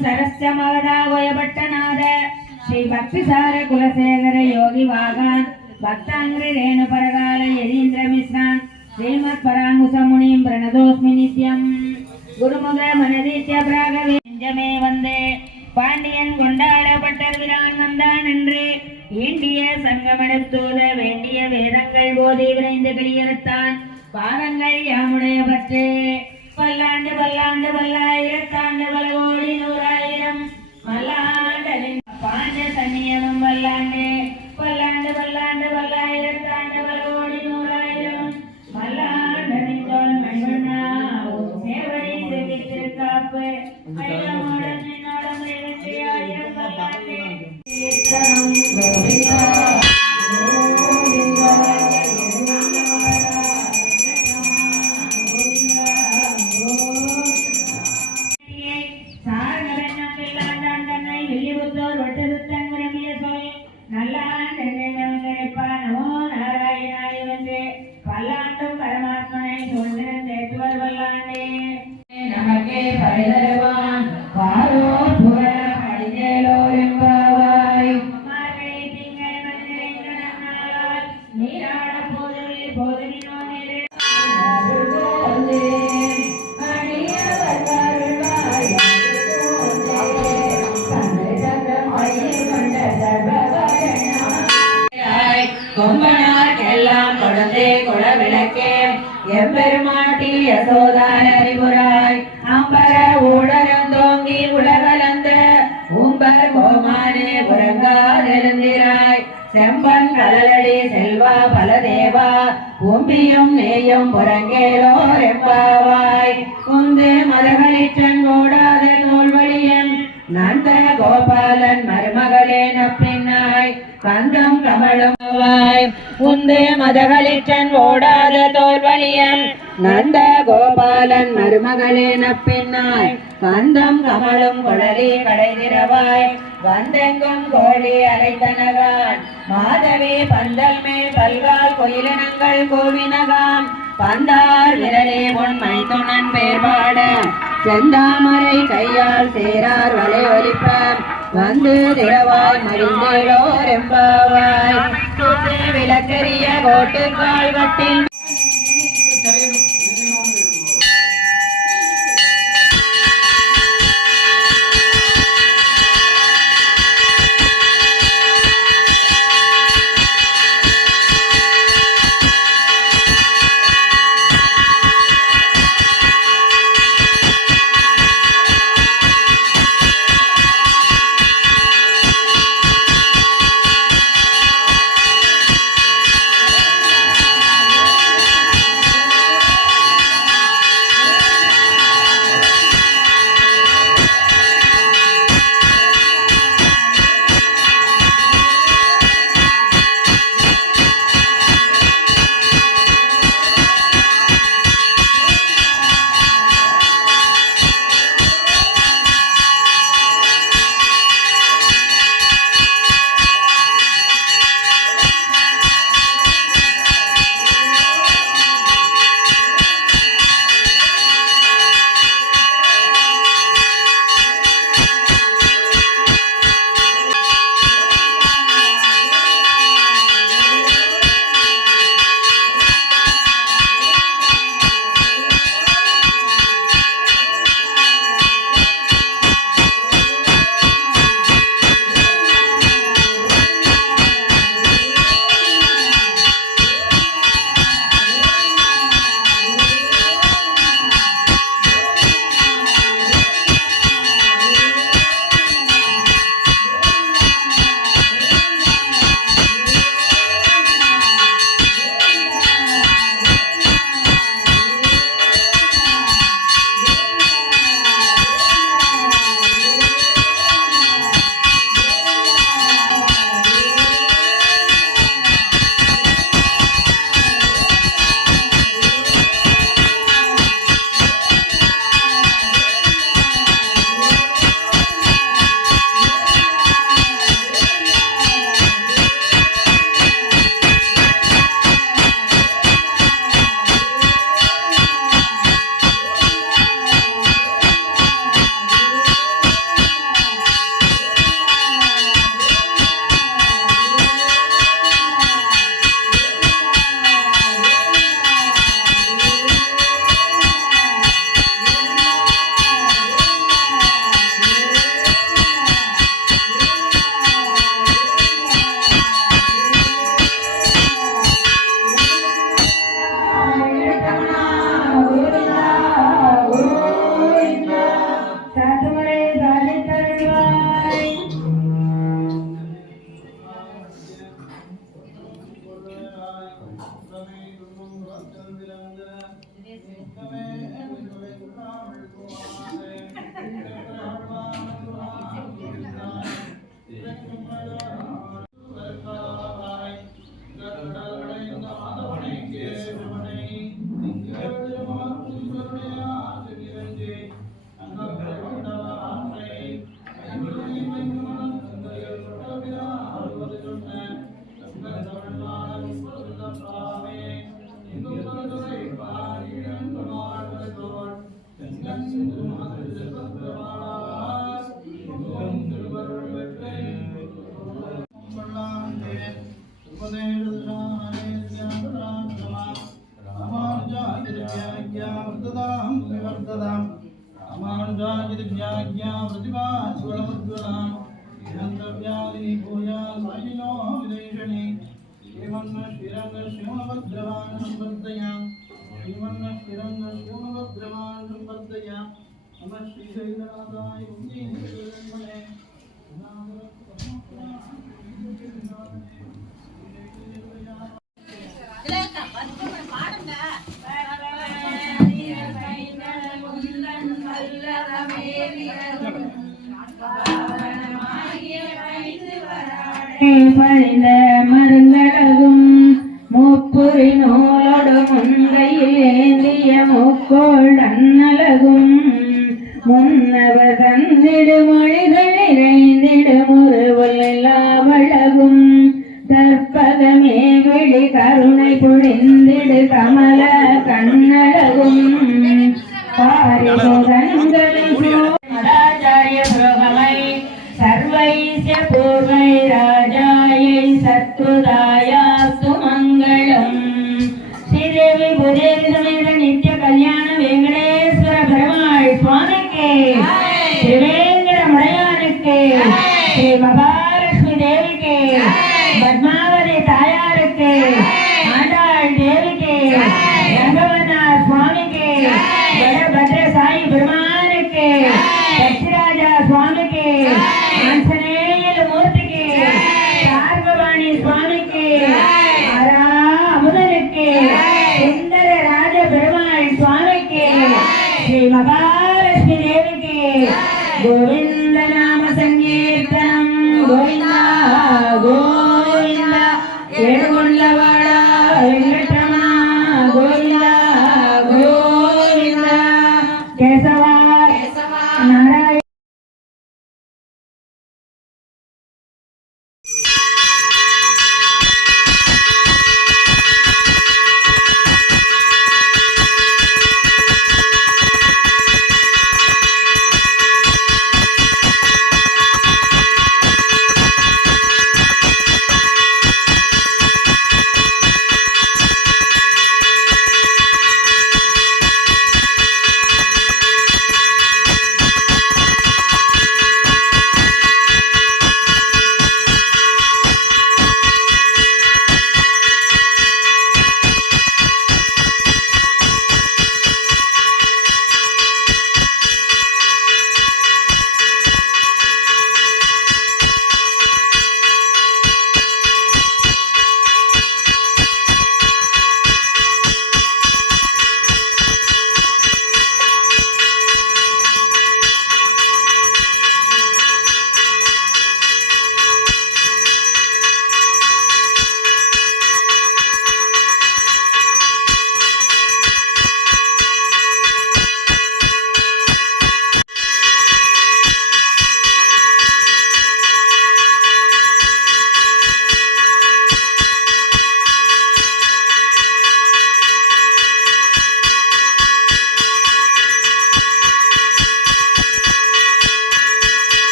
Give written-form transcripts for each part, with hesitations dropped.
सरस्यमवदावयभट्टनाद श्री भक्तिसार कुलशेखर योगी वागान भक्तांग्रि रेणुपरगाल यदीन्द्र मिश्रान् श्रीमत्पराङ्कुशमुनिं प्रणतोऽस्मि नित्यं गुरुमुख मनदित्य प्रागवेञ्जमे वन्दे பாண்டியன் கொண்டாடப்பட்டர் விரான் வந்தான் என்று ஏண்டிய சங்கமெடுத்தோத வேண்டிய வேதங்கள் போதி விரைந்து கிளியறுத்தான் பாதங்கள் யாமுடைய பற்று பல்லாண்டு பல்லாண்டு பல்லாயிரத்தாண்டு பல கோடி நூறாயிரம் மல்லாண்டலின் பாண்ட சன்னியமும் பல்லாண்டு பல்லாண்டு பல்லாண்டு பல்லாயிரத்தாண்டு பல கோடி நூறாயிரம் மல்லாண்டலின் தோல் மண்மண்ணா சேவடி செவித்திருக்காப்பு ஐயமோடன் என்னோடம் ஆயிரம் பல்லாண்டு கொம்பனார்க்கெல்லாம் கொடந்தே குளவிளக்கே எம்பெருமாட்டி யசோதாரிபுராய் அம்பர ஊடரந்தோங்கி உலகலந்த உம்பர் கோமானே புறங்காதெழுந்திராய் செம்பன் கடலடி செல்வா பலதேவா உம்பியும் நேயும் புறங்கேலோர் எம்பாவாய் குந்து மதகளிற்றன் ஓடாத தோல்வழியன் நந்த கோபாலன் மருமகளே நப்பின்னாய் கந்தம் கமலமாய் உந்து மதகளிற்றன் ஓடாத தோல்வழியன் நந்த கோபாலன் மருமகளே நப்பின்னாய் கந்தம் கமலும் குழலி கடைதிரவாய் வந்தெங்கும் கோழி அரைத்தனகான் மாதவி பந்தல் மேல் பல்கால் கோயிலினங்கள் கோவினகாம் பந்தார் விரலே உண்மை துணன் பேர்பாட செந்தாமரை கையால் சேரார் வலை ஒலிப்ப வந்து திரவாய் மறிந்தேலோர் எம்பாவாய் விளக்கரிய கோட்டுக்கால் வட்டில் பழிந்த மருந்தழகும் முப்புரி நூலோடு முன்கையில் ஏந்திய முக்கோள் அன்னலகும் முன்னவர் தந்திடு மொழிகள் நிறைந்திடு முருவல் எல்லாவழகும் தற்பகமே விழி கருணை புழிந்திடு கமல கண்ணழகும் ராஜாய புரோகமை சர்வைஸ்ய பூர்வை ராஜாயை சத்ருதாயாஸ்து மங்களம் ஸ்ரீதேவி பூதேவி சமேத நித்ய கல்யாண வெங்கடேஸ்வர பெருமாள் சுவாமிக்கு ஸ்ரீவேங்கட முடையானுக்கு ஸ்ரீ மகாலட்சுமி தேவிக்கு பத்மாவதி தாயாருக்கு ஆண்டாள் தேவிக்கு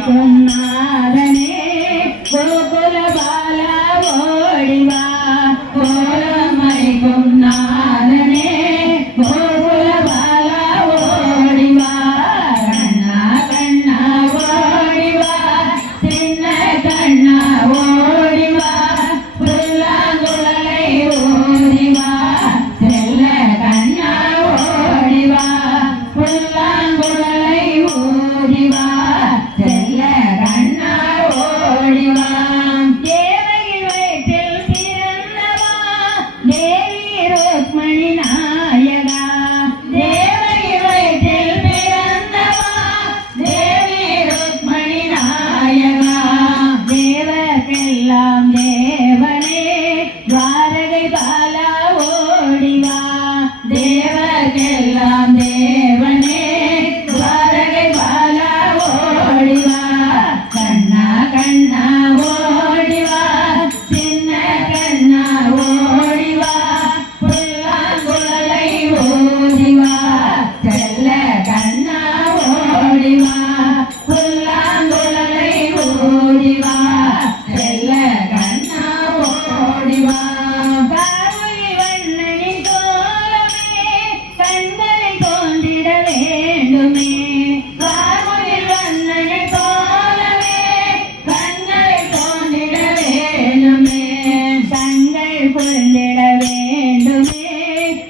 மணிக்கும் நாதனே கோகுல பாலா ஓடிவா கோலமணிக்கும் நாதனே கோகுல பாலா ஓடிவா கண்ணா கண்ணா ஓடிவா சின்ன கண்ணா ஓடிவா புல்லாங்குழலை ஓடிவா செல்ல கண்ணா ஓடிவா புல்லாங்குழலை ஓடிவா செல்ல கண்ணா ஓடிவா தேவகி வயிற்றில் பிறந்தவா தேவி ருக்மணி நாயகா தேவகி வயிற்றில் பிறந்தவா தேவி ருக்மணி நாயகா தேவர்க்கெல்லாம் தேவனே துவாரகை பாலா ஓடிவா தேவர்க்கெல்லாம் தேவனே துவாரகை பாலா ஓடிவா கண்ணா கண்ணா ஓடிவா சின்ன கண்ணா ஓடிவா புல்லாங்குழலை ஓடிவா செல்ல கண்ணா ஓடிவா புல்லாங்குழலை ஓடிவா செல்ல கண்ணா ஓடிவா கார்முகி வண்ணனின் கோலமே கண்களை தோன்றிட வேண்டுமே கார்முகி வண்ணனின் கோலமே கண்களை தோன்றிட வேண்டுமே கண்கள் புரிந்திட வேண்டுமே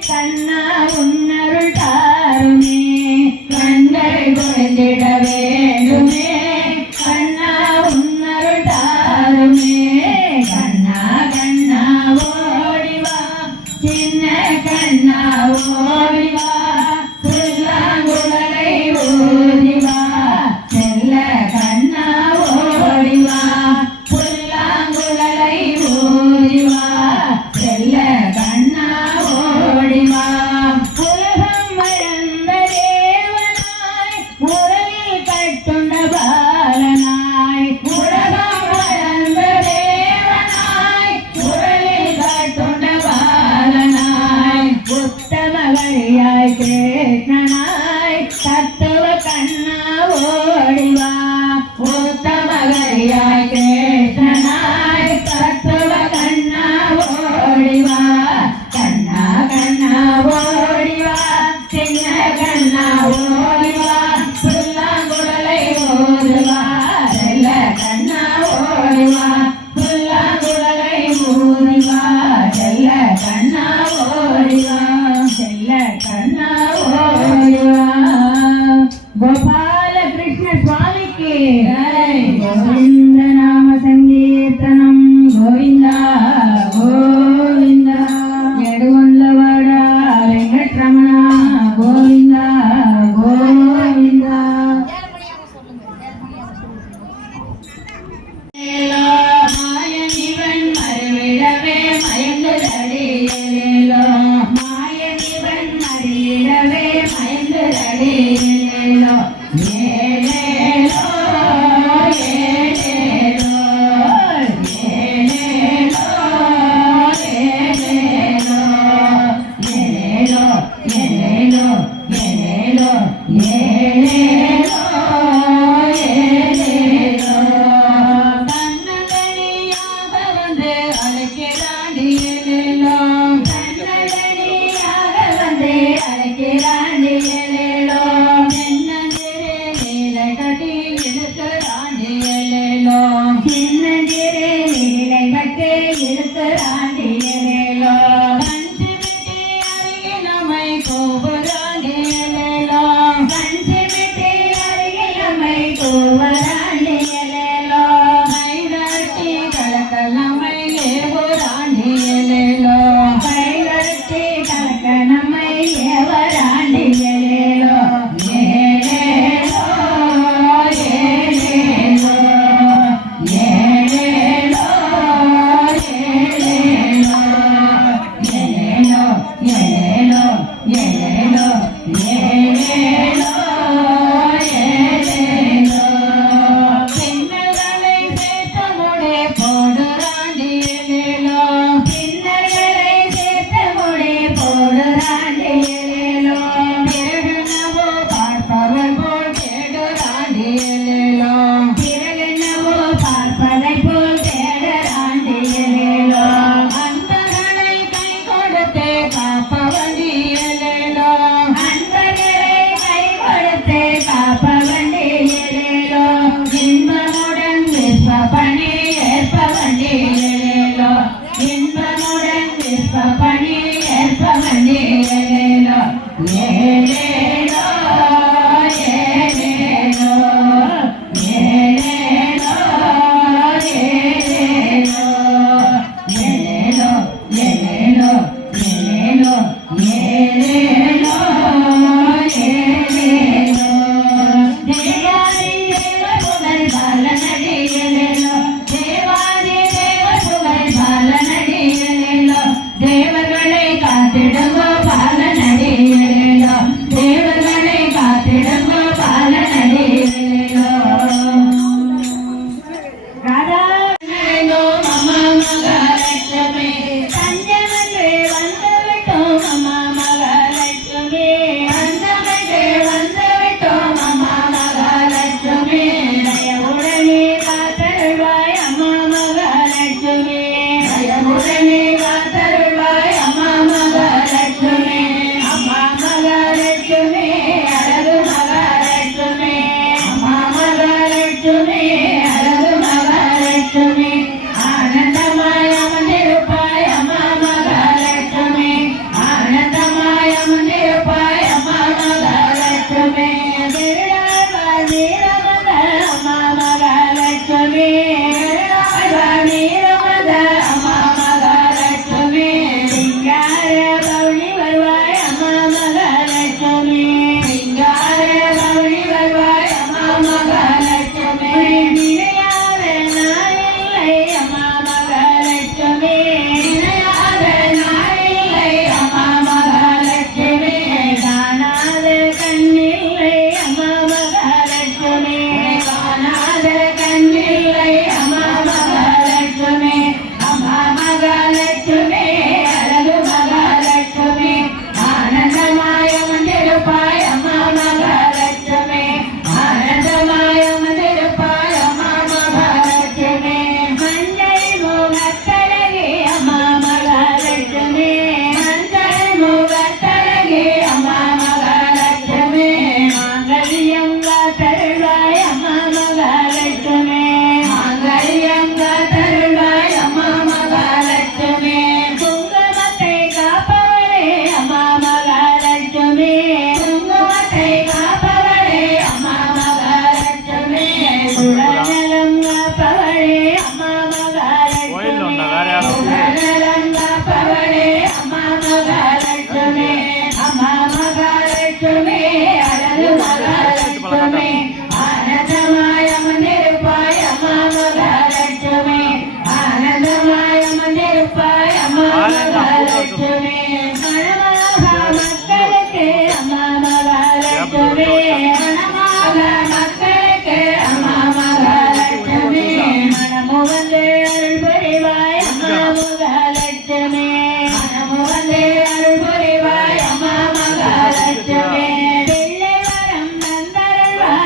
கண்ணா உன்னருள் தாருமே கண்கள் புரிந்திட வேண்டுமே கண்ணா உன்னருள் தாருமே கண்ணா கண்ணா ஓடிவா சின்ன கண்ணா ஓடிவா புல்லாங்குழலை ஓடிவா செல்ல கண்ணா ஓடிவா புல்லாங்குழலை ஓடிவா செல்ல கண்ணா ஓடிவா உலகம் வளர்ந்த தேவனாய் உறவில் கட்டுண்ட பாலனாய் உலகம் வளர்ந்த தேவனாய் உறவில் கட்டுண்ட பாலனாய் உத்தம வழியாய் கிருஷ்ணனாய் தத்துவ கண்ணா ஓடிவா உத்தம வழியாய் கிருஷ்ணனாய் தத்துவ கண்ணா ஓடிவா கண்ணா கண்ணா ஓடிவா சின்ன கண்ணா ஓடிவா புல்லாங்குழலை ஓடுவா செல்ல கண்ணா ஓடிவா புல்லாங்குழலை ஓடிவா செல்ல கண்ணா ஓடிவா செல்ல கண்ணா ஓடிவா கோபால கிருஷ்ண சுவாமிக்கு கோவிந்த நாம சங்கீர்த்தனம் கோவிந்தா கோவிந்தா எடுகொண்டவாட வெங்கட்ரமண கோவிந்தா கோவிந்தா மாயனிவன் மறுவிடவே மயங்குதடியேலோ மாயனிவன் மறுவிடவே மயங்குதடியேலோ ஏலேலோ ஏலேலோ ஏலேலோ ஏலேலோ ஏலேலோ ஏலேலோ ஏலேலோ ஏலேலோ ஏலேலோ கண்ணகனியாக வந்து அழைக்கிறாண்டி ஏலேலோ கண்ணகனியாக வந்து அழைக்கிறாண்டி ஏலேலோ தென்னந்திரே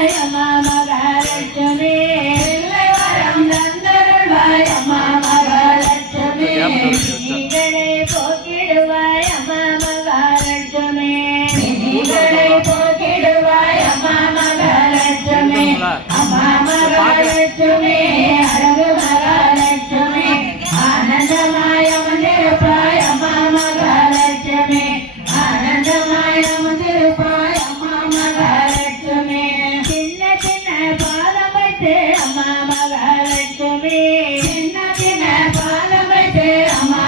தந்தருள்வாய் அம்மா மகாலட்சுமி பிள்ளை வரம் தந்தருள்வாய் அம்மா மகாலட்சுமி விதிகளை போக்கிடுவாய் அம்மா மகாலட்சுமி விதிகளை போக்கிடுவாய் அம்மா மகாலட்சுமி அம்மா மகாலட்சுமி அழகு மகாலட்சுமி ஆனந்தமாய மந்திருப்பாய் அம்மா மகாலட்சுமி ஆனந்தமாய மந்திருப்பாய் அம்மா மகாலட்சுமி சின்ன சின்ன பாதம் வைத்து அம்மா மகாலட்சுமி சின்ன சின்ன பாதம் வைத்து அம்மா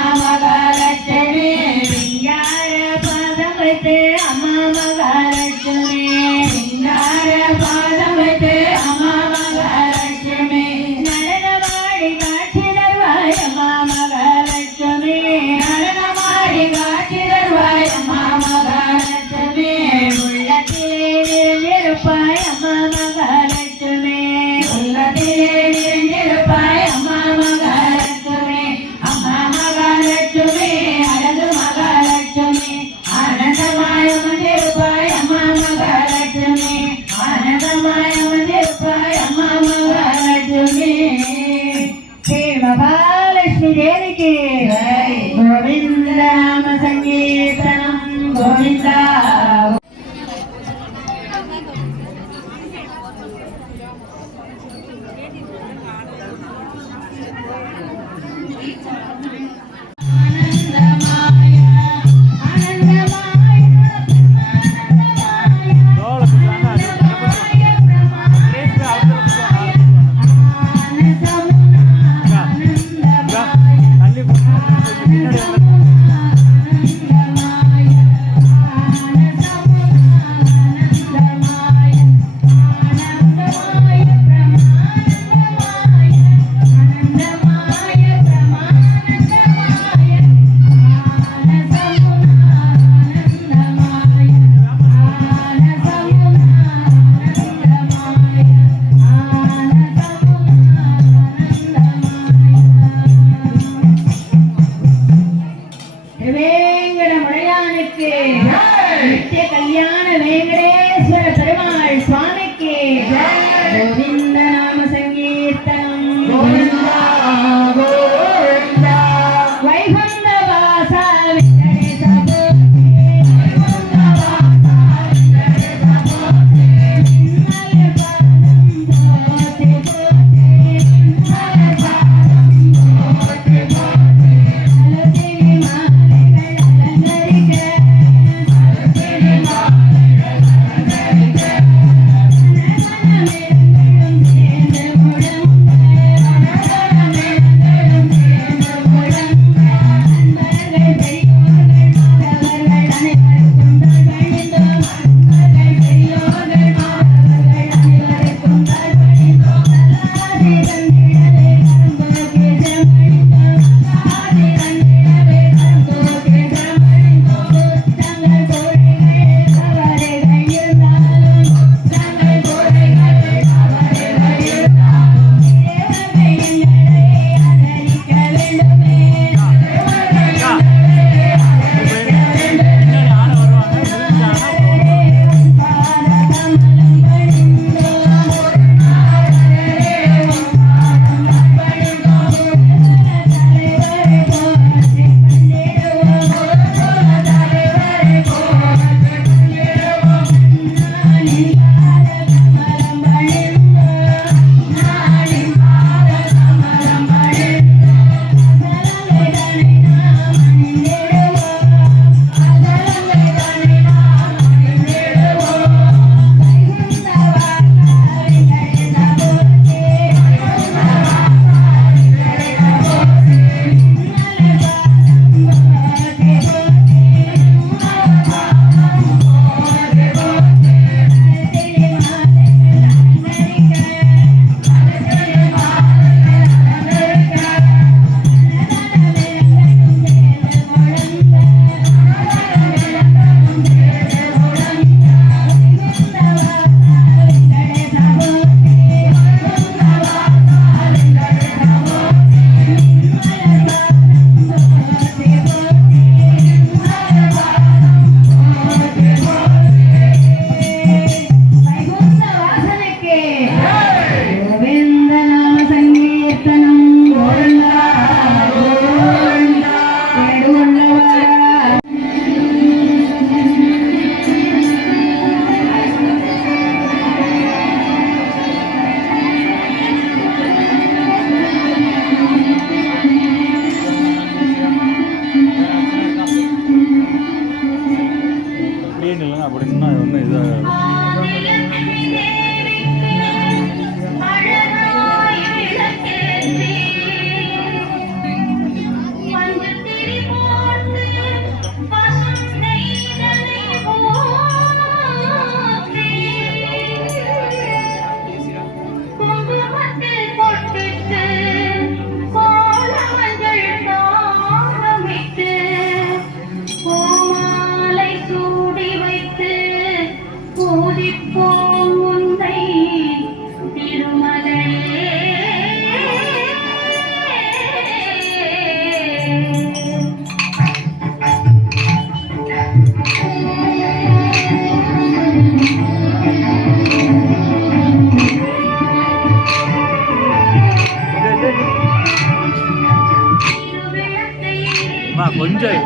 கொஞ்சம்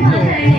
கொஞ்சம்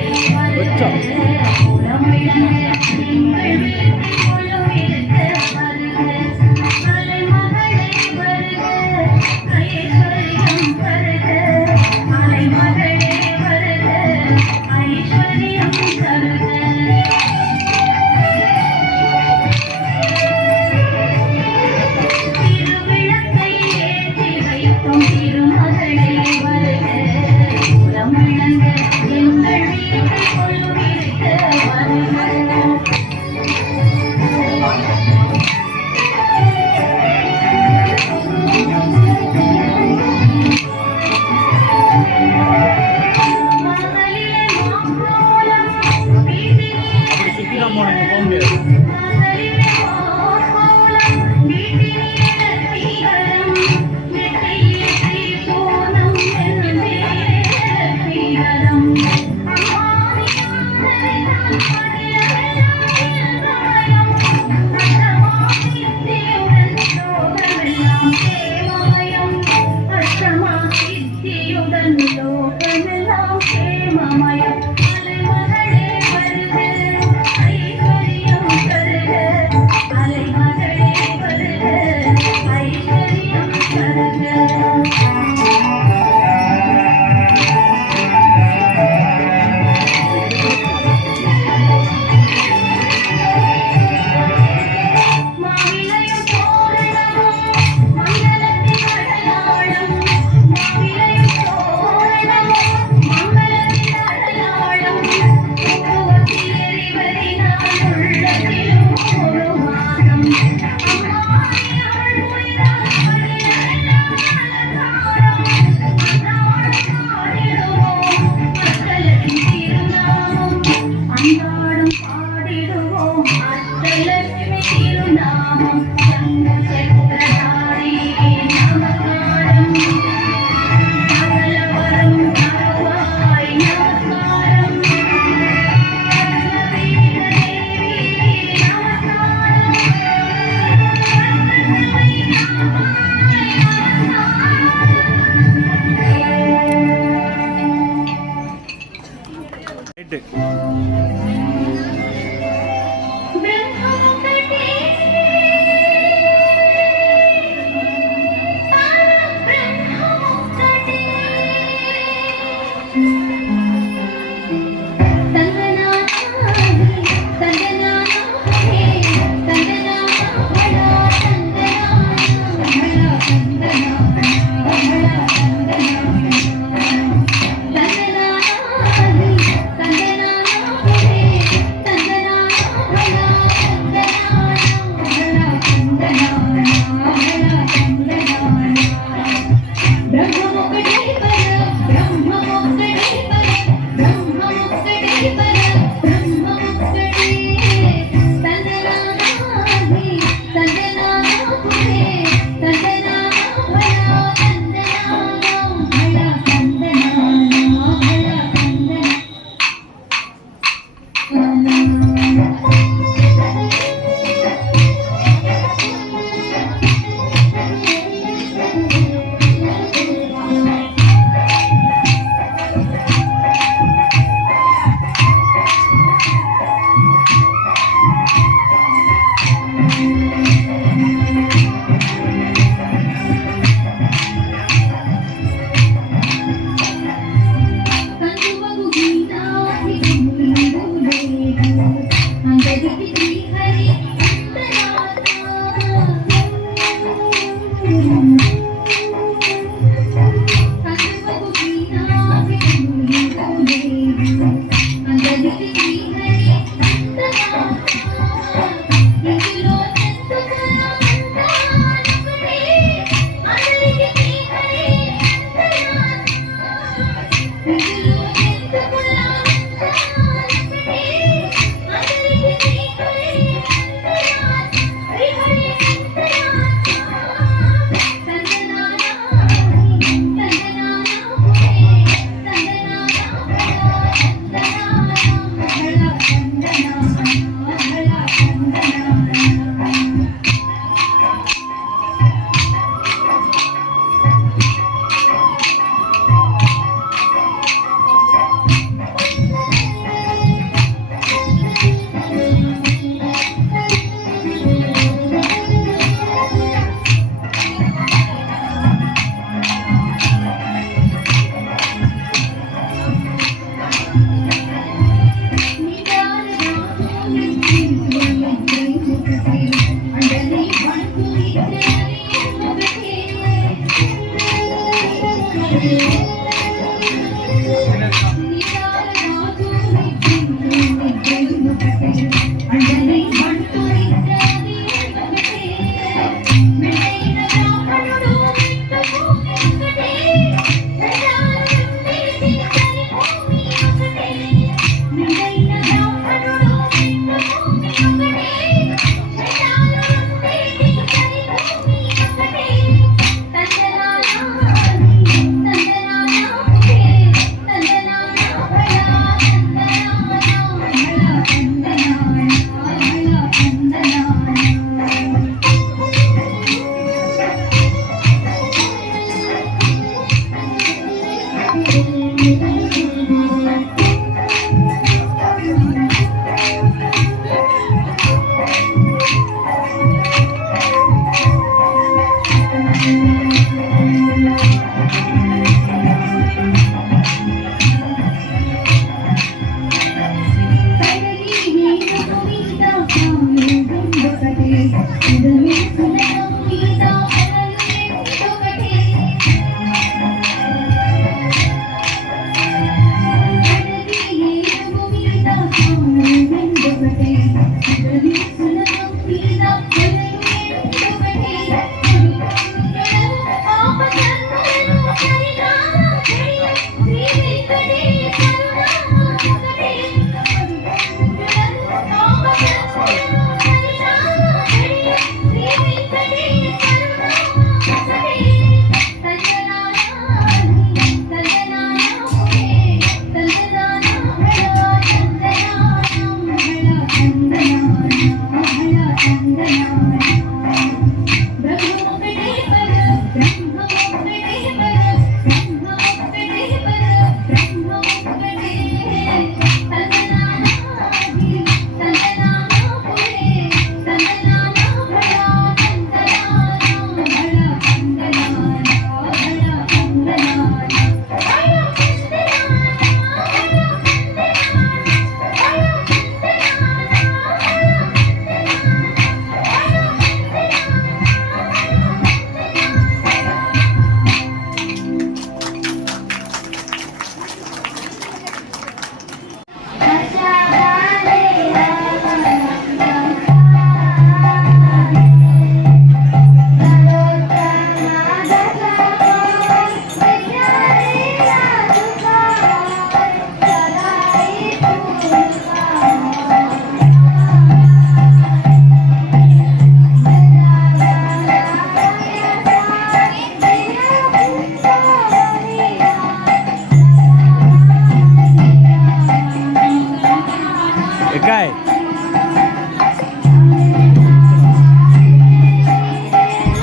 काय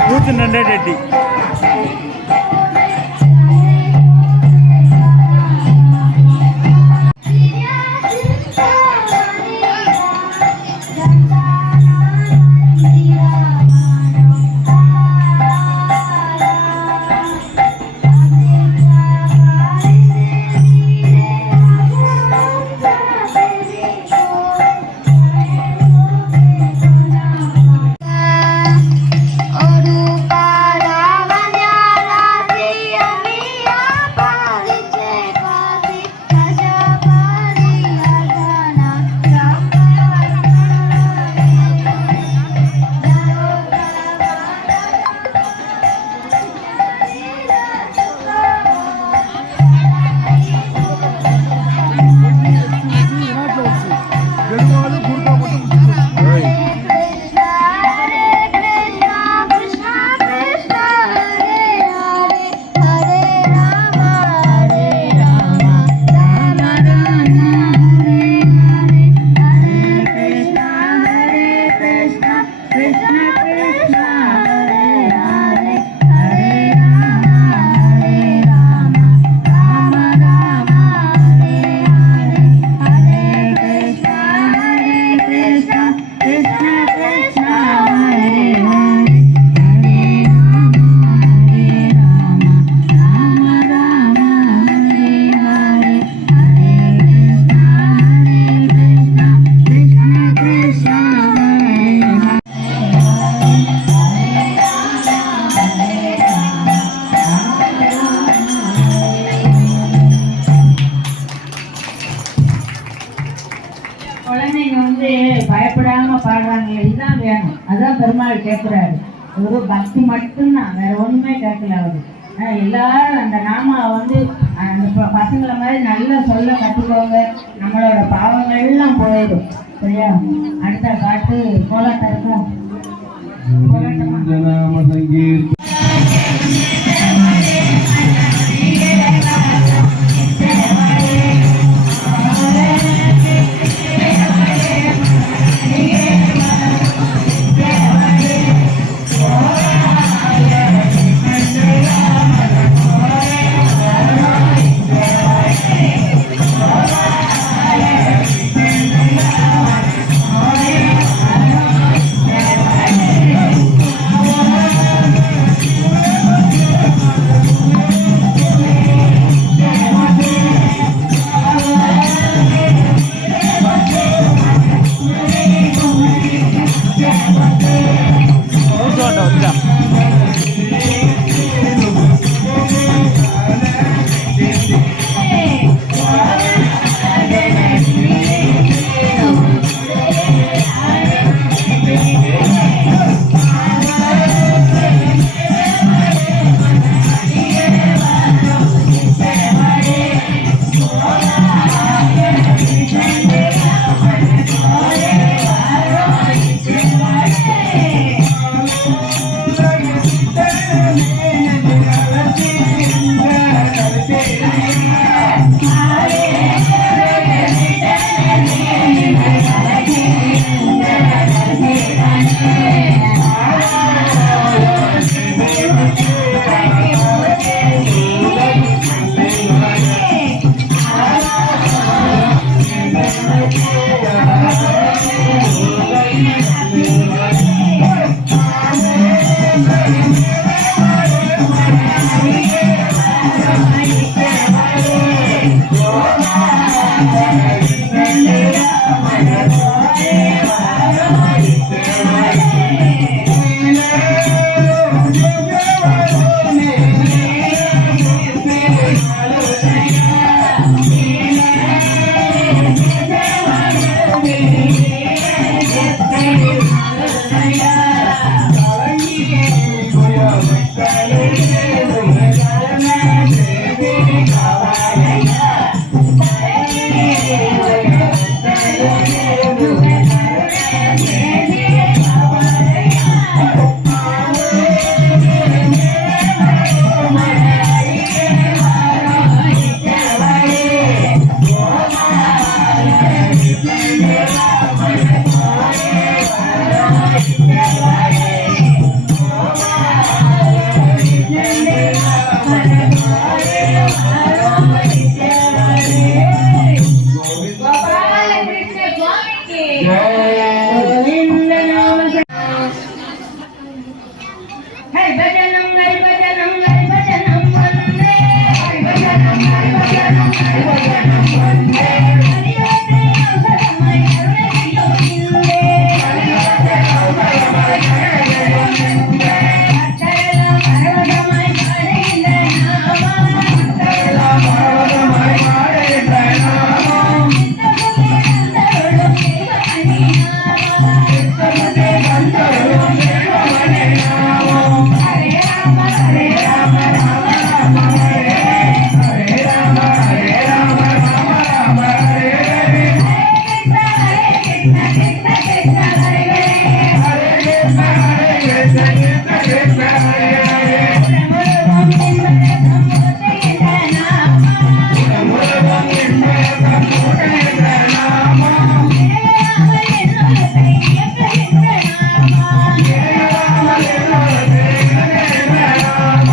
కూర్చుండే రెడ్డి குழந்தைங்க வந்து பயப்படாம பாடுறாங்க, இதுதான் வேணும். அதான் பெருமாள் கேட்கிறாரு. ஒரு பக்தி மட்டும்தான், வேற ஒண்ணுமே கேட்கல அவரு. எல்லாரும் அந்த நாம வந்து அந்த பசங்களை மாதிரி நல்லா சொல்ல கற்றுக்கோங்க. நம்மளோட பாவங்கள் எல்லாம் போயிடும். சரியா? அடுத்த பாட்டு கோலாட்டம் இருக்கும். கோலாட்டமா హరిభజనం హరిభజనం హరిభజనం వందే హరిభజనం హరిభజనం హరిభజనం వందే హరివతే ఔషధమై అరుణగిరిలో నిందే హరివతే ఔషధమై అరుణగిరిలో నిందే అక్షరల పర్వతమై పాడేంద్ర నామ అక్షరల పర్వతమై పాడేంద్ర నామ చిత్తమునే గంధర్వులు దేవమణి నామ చిత్తమునే గంధర్వులు దేవమణి నామ హరే రామ హరే రామ రామ రామ హరే హరే రామ హరే రామ రామ రామ హరే హరే హరే కృష్ణ కృష్ణ కృష్ణ హరే హరే హరే కృష్ణ కృష్ణ కృష్ణ హరే హరే రమణ గోవింద సంబోధయేంద్ర నామ రమణ గోవింద సంబోధయేంద్ర నామ జయ రామ ఎన్నోలకై ఎక్కడేంద్ర నామ జయ రామ ఎన్నోలకై ఎక్కడేంద్ర నామ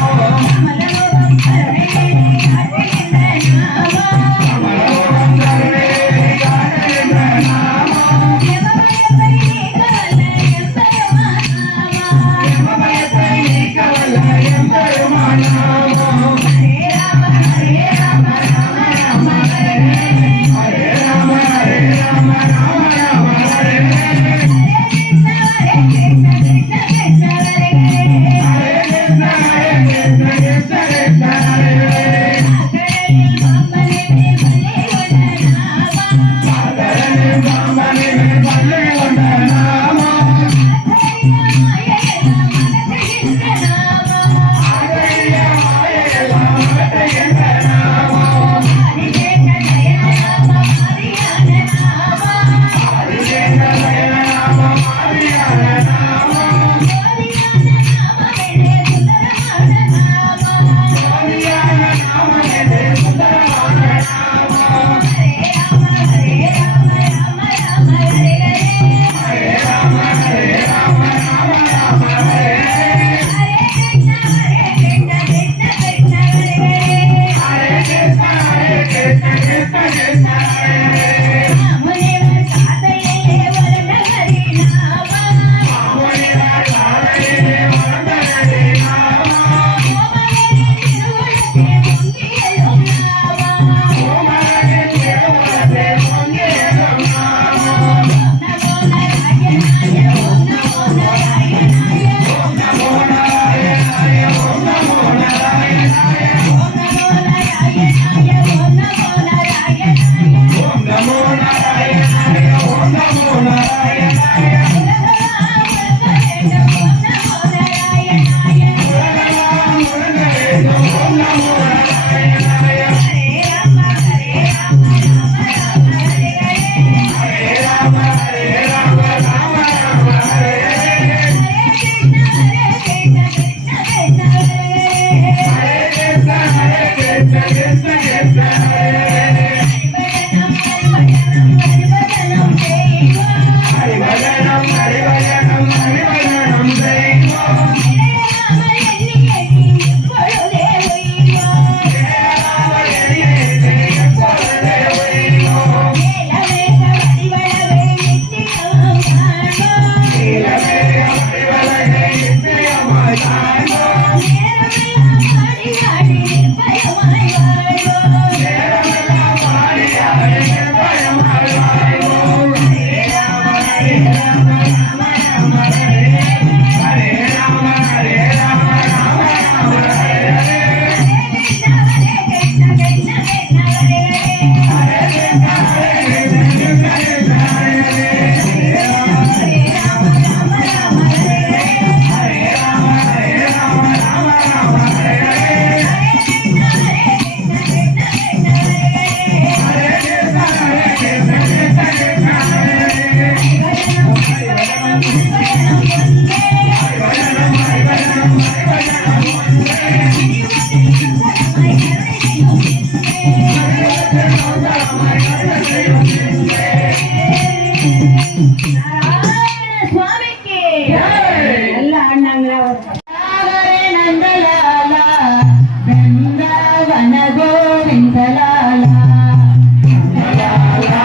అమలలోకం కరుణేని కాటేంద్ర నామ అమలలోకం కరుణేని కాటేంద్ర నామ యమమయపై నీకవల్ల ఎందరమా నామ యమమయపై నీకవల్ల ఎందరమా నామ హరే రామ హరే రామ రామ రామ హరే హరే రామ హరే రామ రామ రామ హరే హరే హరే కృష్ణ కృష్ణ కృష్ణ హరే హరే హరే కృష్ణ కృష్ణ కృష్ణ హరే హరే ఆకడని బాంబనే బల్లే కొండ నామ ఆకడని బాంబనే బల్లే కొండ నామ ఆకడయ మాయల మనసగింద్ర నామ ఆకడయ మాయల మనసగింద్ర నామ ఆదిశేష దయన నామ మారియాన నామ ఆదిశేష దయన నామ మారియాన నామ గోరియాన నామ వెడే సుందరమాన నామ గోరియాన నామ వెడే సుందరమాన నామ హరే రామ హరే రామ రామ రామ హరే హరే హరే రామ హరే రామ రామ రామ హరే హరే హరే కృష్ణ కృష్ణ కృష్ణ హరే హరే హరే కృష్ణ కృష్ణ కృష్ణ హరే హరే రామునివర్ తాతయ్యే వరదహరి నామ రామునివర్ తాతయ్యే వరదహరి నామ ఓమగరి తిరువులకే పొంగియలు నామ ఓమగరి తిరువులకే పొంగియలు నామ నమో నారాయణాయ ఓం నమో నారాయణాయ ఓం నమో నారాయణాయ ఓం నమో నారాయణాయ ఓం నమో నారాయణాయ ఓం నమో నారాయణాయ ఓం నమో నారాయణాయ ఓం నమో నారాయణాయ ఓం నమో నారాయణాయ హరే రామ హరే రామ రామ రామ హరే హరే హరే రామ హరే రామ రామ రామ హరే హరే హరే కృష్ణ కృష్ణ కృష్ణ హరే హరే కృష్ణ కృష్ణ కృష్ణ హరే హరే హరిభజనం హరిభజనం హరిభజనం హరిభజనం హరిభజనం దైవ జయ రామ ఎన్ని ఎన్ని కొలుదే ఉయ్యో జయ రామ ఎన్ని ఎన్ని కొలుదే ఉయ్యో నీలమేఘ వడివడవే నిత్యమో కాణో నీలమేఘ వడివడవే నిత్యమో కాణో నేరమల పాడి ఆడి నిర్భయమై వాడో నేరమల పాడి ఆడి నిర్భయమై వాడో హరే రామ హరే రామ రామ రామ హరే హరే రామ హరే రామ రామ రామ హరే హరే హరే కృష్ణ కృష్ణ కృష్ణ హరే హరే హరే కృష్ణ కృష్ణ కృష్ణ హరే హరే హరే రామ రామ రామ హరే హరే హరే రామ రామ రామ హరే హరే హరే కృష్ణ కృష్ణ కృష్ణ హరే హరే హరే కృష్ణ కృష్ణ కృష్ణ హరే హరే హరిభజనం హరిభజనం హరిభజనం వందే హరిభజనం హరిభజనం హరిభజనం వందే హరివతే ఔషధమై అరుణగిరిలో నిందే நாராயண சுவாமிக்கு நல்ல ஆண்டாங்களா நந்தலாலா பிருந்தாவன கோவிந்தலாலா நந்தலாலா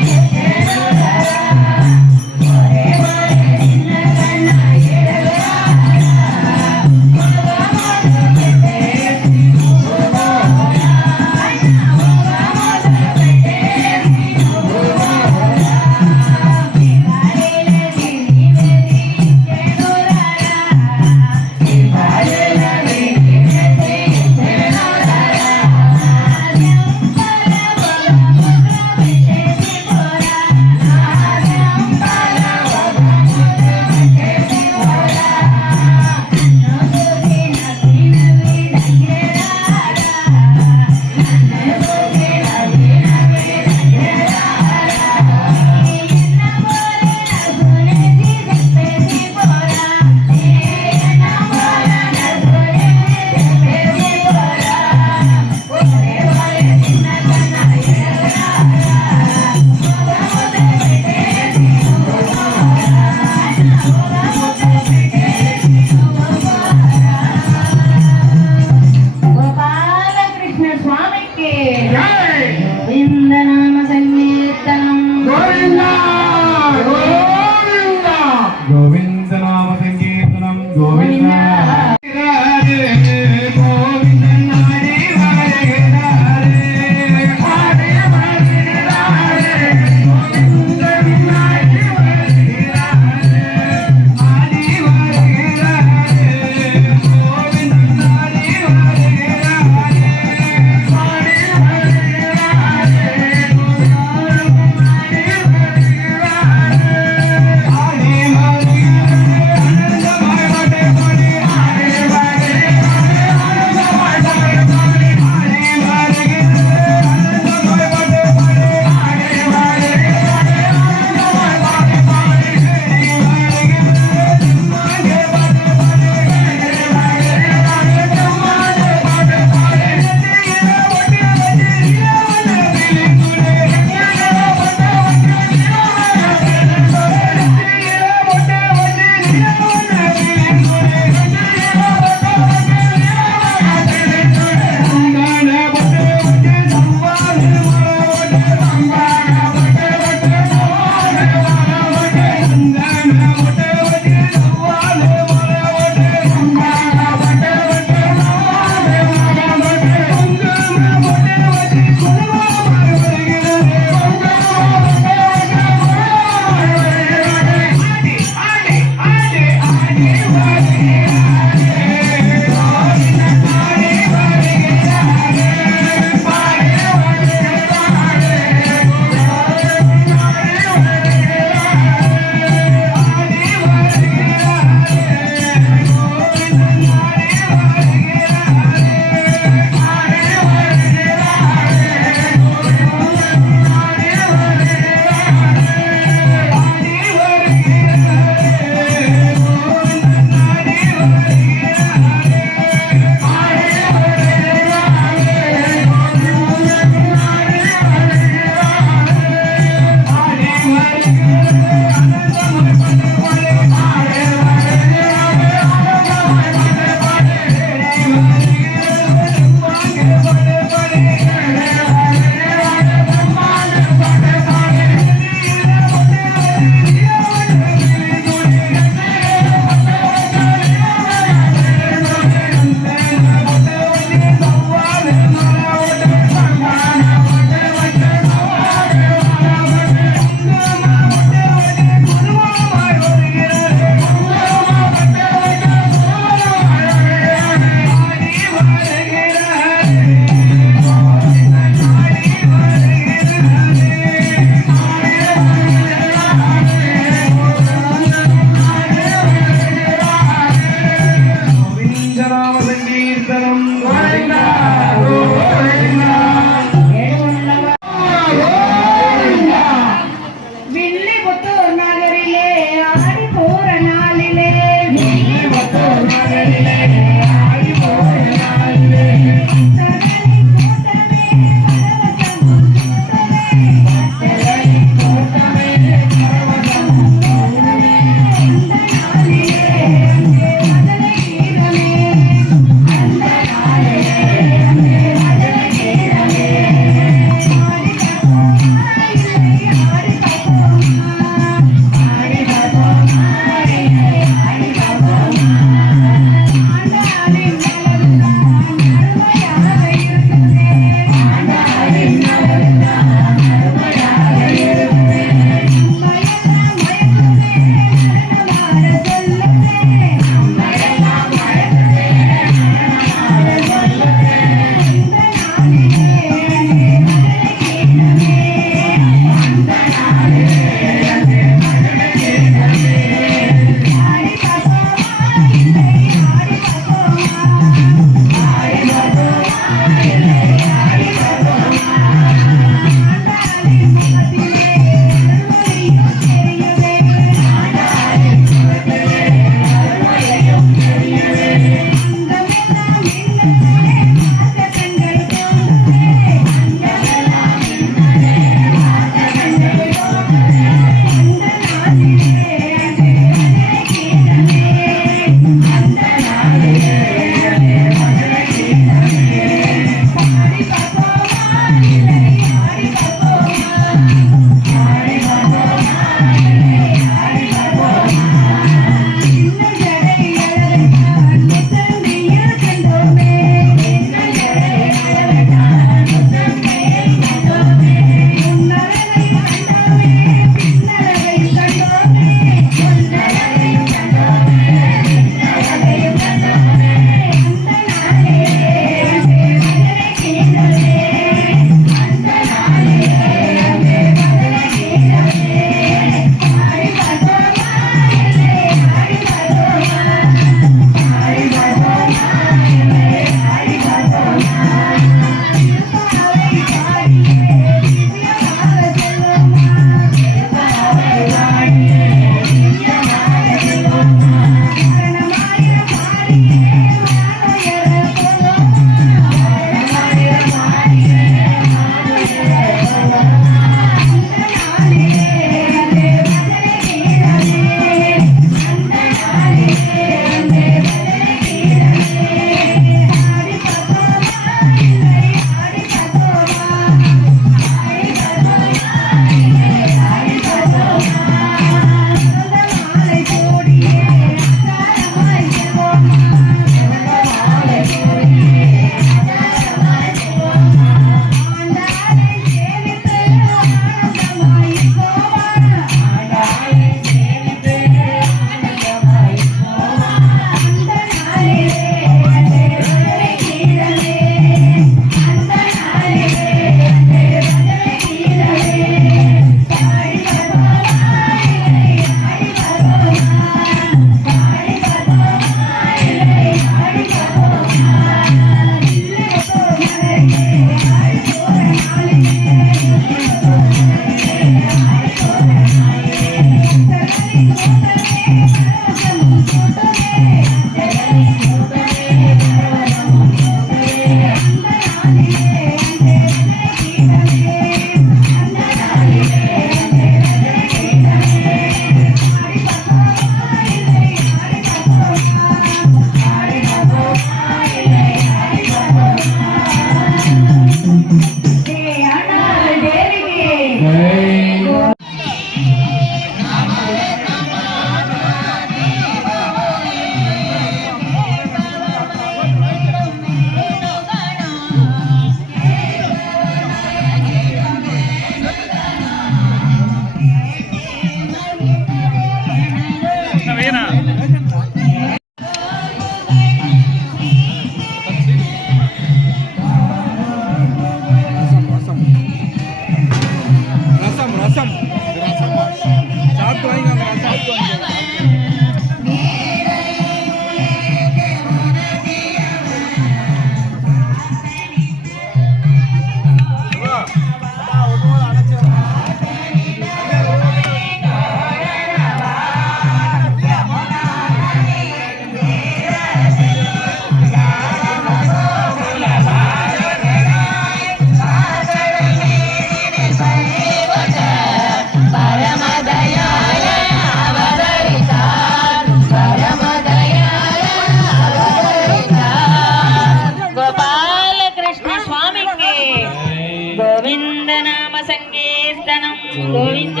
గోవింద నామ సంకీర్తనం గోవింద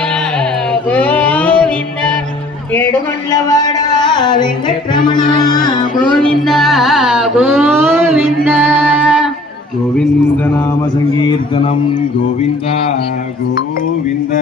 గోవింద ఏడుగొండ్లవాడ వెంకటరమణ గోవింద గోవింద గోవింద నామ సంకీర్తనం గోవింద గోవింద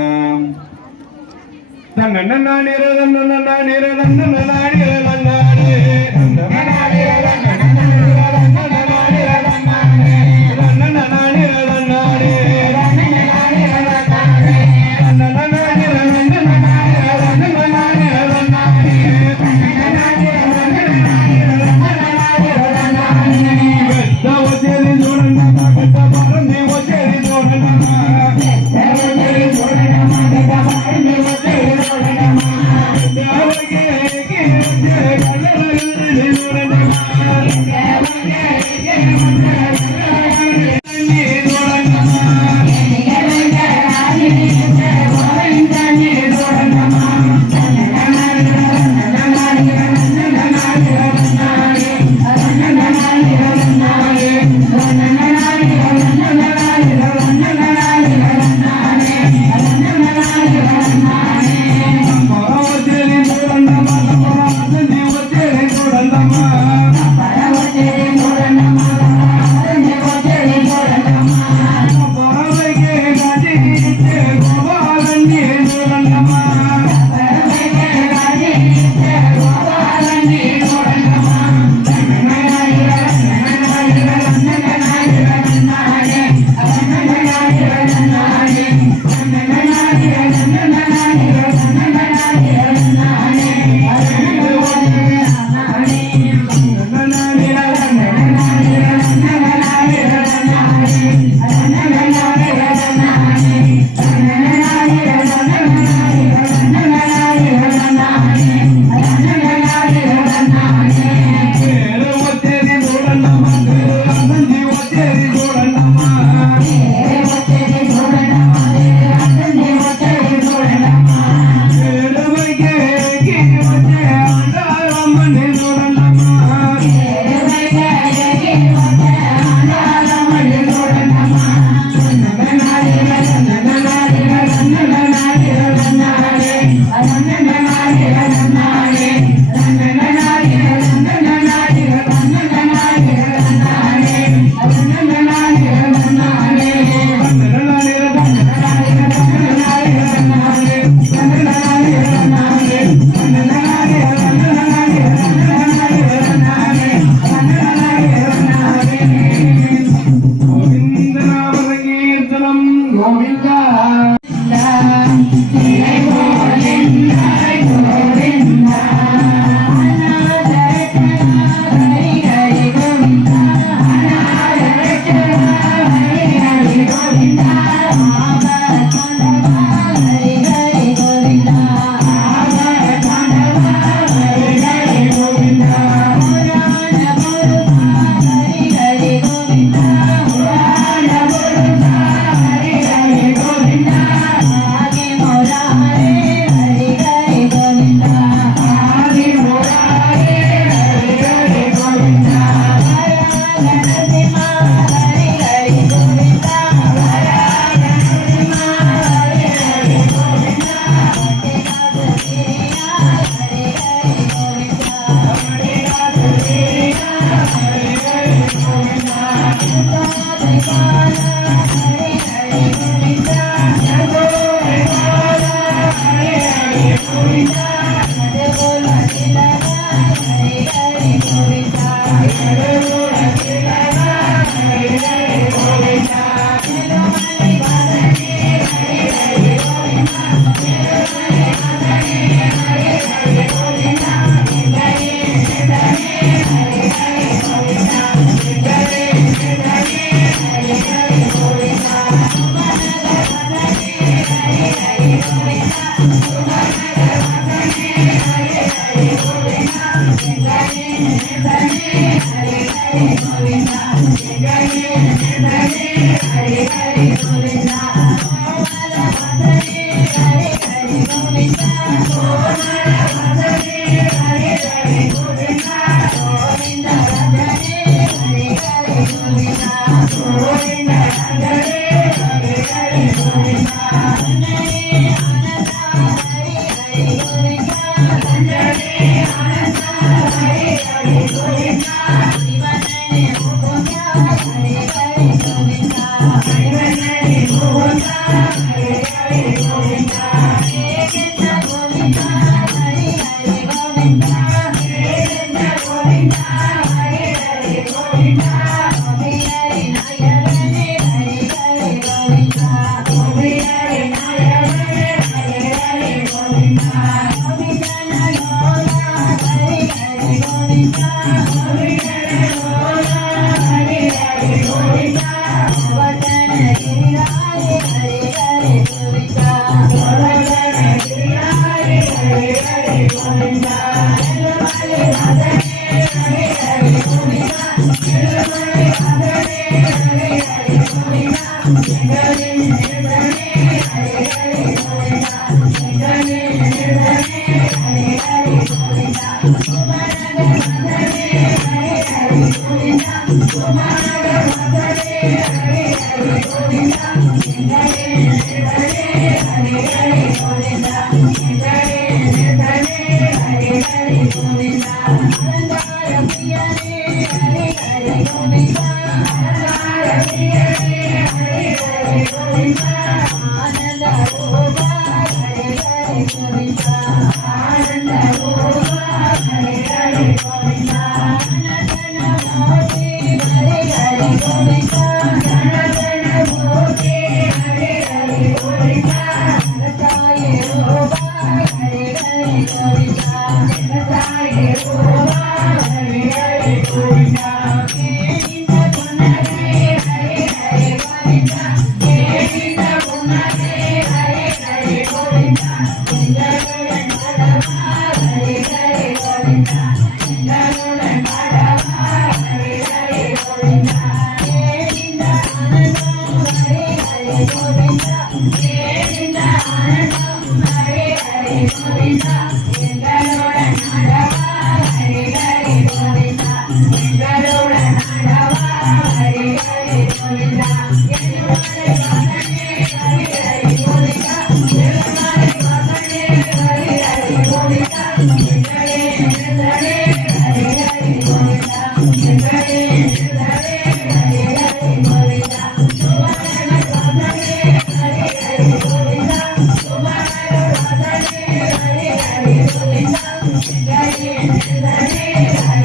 Hare Hare